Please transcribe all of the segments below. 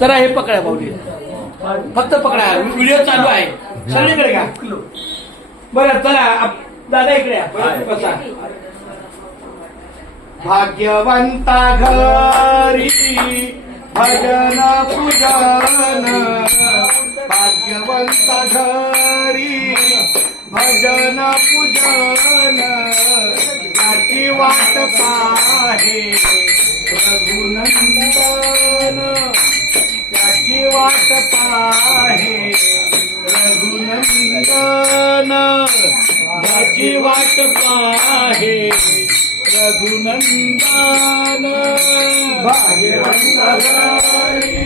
जरा हे पकडा भाऊजी, फक्त पकडा, व्हिडिओ चालू आहे सगळीकडे का. बरं चला दादा इकडे कसा. भाग्यवंता घरी भजन पूजन, भाग्यवंता घरी भजन पूजन, त्याची वाट पाहे रघुनंदन, त्याची वाट पाहे रघुनंदन, त्याची वाट पाहे रघुनंदन. भाग्यवंता घरी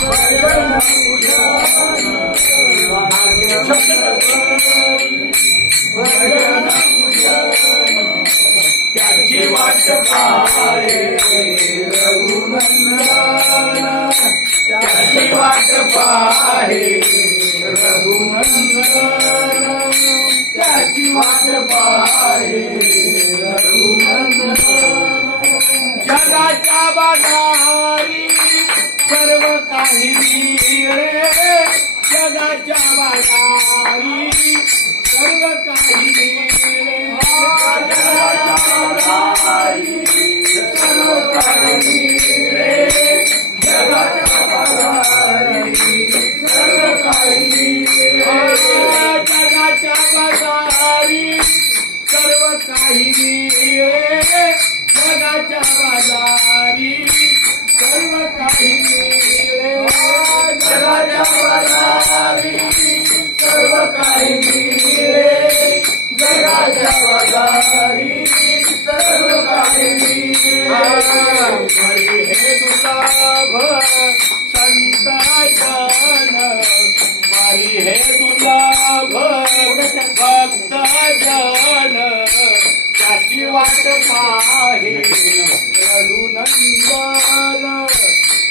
भजन पूजन, भाग्यवंता घरी भजन पूजन, त्याची वाट पाहे रघुनंदन, त्याची वाट पाहे रघुनंदन, त्याची वाट पाहे रघुनंदन. जगाच्या बाजारी सर्व काही मिळे, जगाच्या बाजारी सर्व काही मिळे, जगाच्या बाजारी सर्व काही मिळे, जगाच्या बाजारी सर्व काही मिळे, जगाच्या बाजारी सर्व काही मिळे, जगाच्या बाजारी सर्व काही मिळे, जगाच्या बाजारी सर्व काही मिळे, जगाच्या बाजारी सर्व काही मिळे. हरी हे दुर्लभ संत जन, हरी हे दुर्लभ भक्त जन, त्याची वाट पाहे रघुनंदन,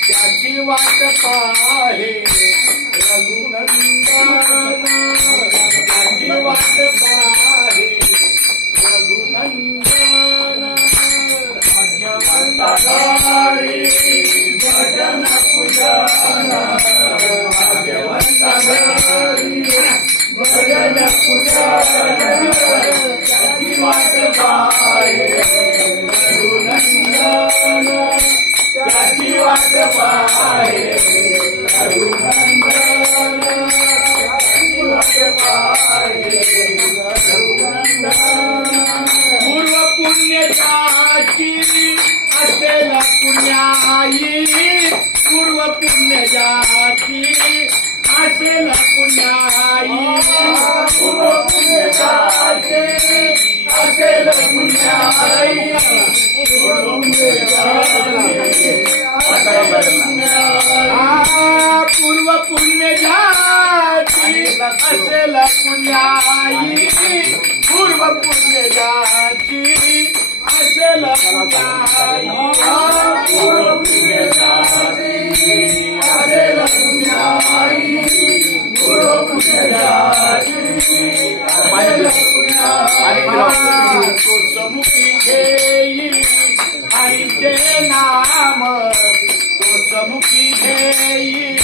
त्याची वाट पाहे रघुनंदन, त्याची वाट पाहे रघुनंदन. भाग्यवंता घरी भजन पूजन, भाग्यवंता घरी भजन पूजन, त्याची वाट पाहे रघुनंदन, त्याची वाट पाहे रघुनंदन, त्याची वाट पाहे रघुनंदन. पूर्व पुण्यजाची असेल पुण्याई, पूर्व पुण्यजाची असेल पुण्याई, पूर्व पुण्यजाची असेल पुण्याई, पूर्व पुण्यजाची पूर्व पुण्यजाची असेल पुण्याई, पूर्व पुण्यजाची असेल पुण्याई, पूर्व पुण्यजाची असेल पुण्याई, पूर्व पुण्यजाची असेल पुण्याई. तोच मुखी घेई हरीचे नाम, तोच मुखी घेई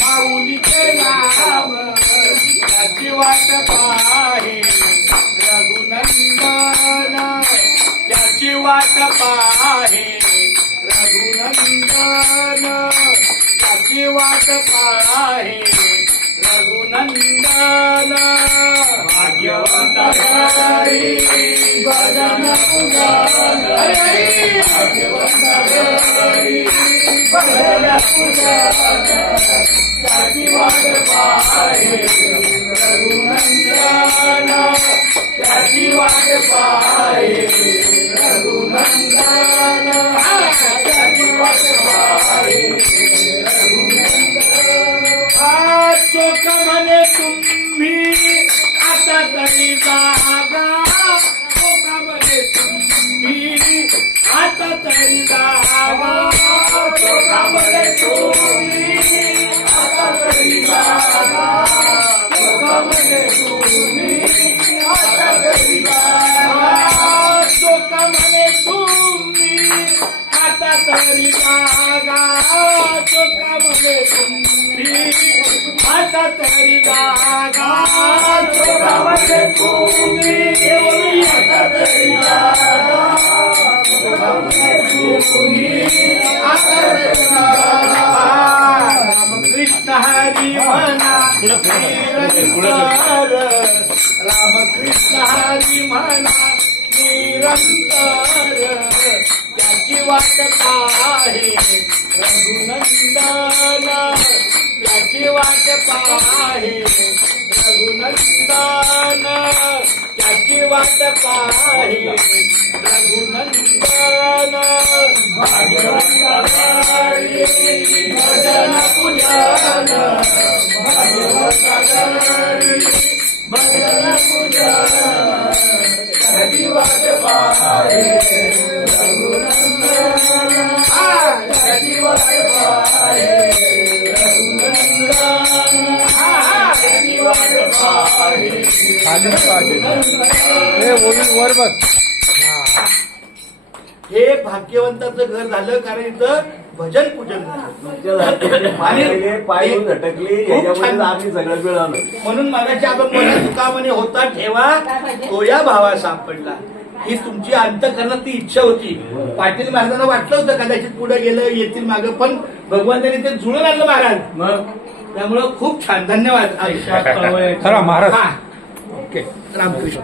माऊलीचे नाम, त्याची वाट पाहे रघुनंदन, त्याची वाट पाहे रघुनंदन, त्याची वाट पाहे रघुनंदन. भाग्यवंता घरी भजन पूजन, भाग्यवंता घरी भजन पूजन, त्याची वाट पाहे रघुनंदन, त्याची वाट पाहे रघुनंदन, त्याची वाट पाहे रघुनंदन. चोख म्हणे तुम्ही आता तरी जागा, चोख म्हणे तुम्ही आता तरी जागा, चोख म्हणे तुम्ही आता तरी जागा, चोख म्हणे तुम्ही आता तरी जागा. तरी जागा चोका म्हणे तुम्ही आता तरी जागा चोका म्हणे तुम्ही आता तरी जागा चोका म्हणे तुम्ही आता तरी जागा रामकृष्ण हरी म्हणा निरंतर रामकृष्ण हरी म्हणा निरंतर त्याची वाट पाहे रघुनंदन त्याची वाट पाहे रघुनंदन त्याची वाट पाहे रघुनंदन भजन पूजन भजन पूजन त्याची वाट पाहे रघुनंदन त्याची वाट पाहे रघुनंदन त्याची वाट पाहे वर बघ. हे भाग्यवंताचं घर झालं कारण इथं भजन पूजन झालं पाय झटकली याच्यामध्ये आम्ही सगळं मिळालं. म्हणून मगाशी आपण बोला तुका म्हणे होता ठेवा तो या भावा सापडला. ही तुमची अंतःकरणात ती इच्छा होती. पाटील महाराजांना वाटलं होतं कदाचित पुढे गेलं येतील मागं पण भगवंतांनी ते जुळून आणलं महाराज. मग त्यामुळं खूप छान धन्यवाद. खरा महाराज. हा ओके रामकृष्ण.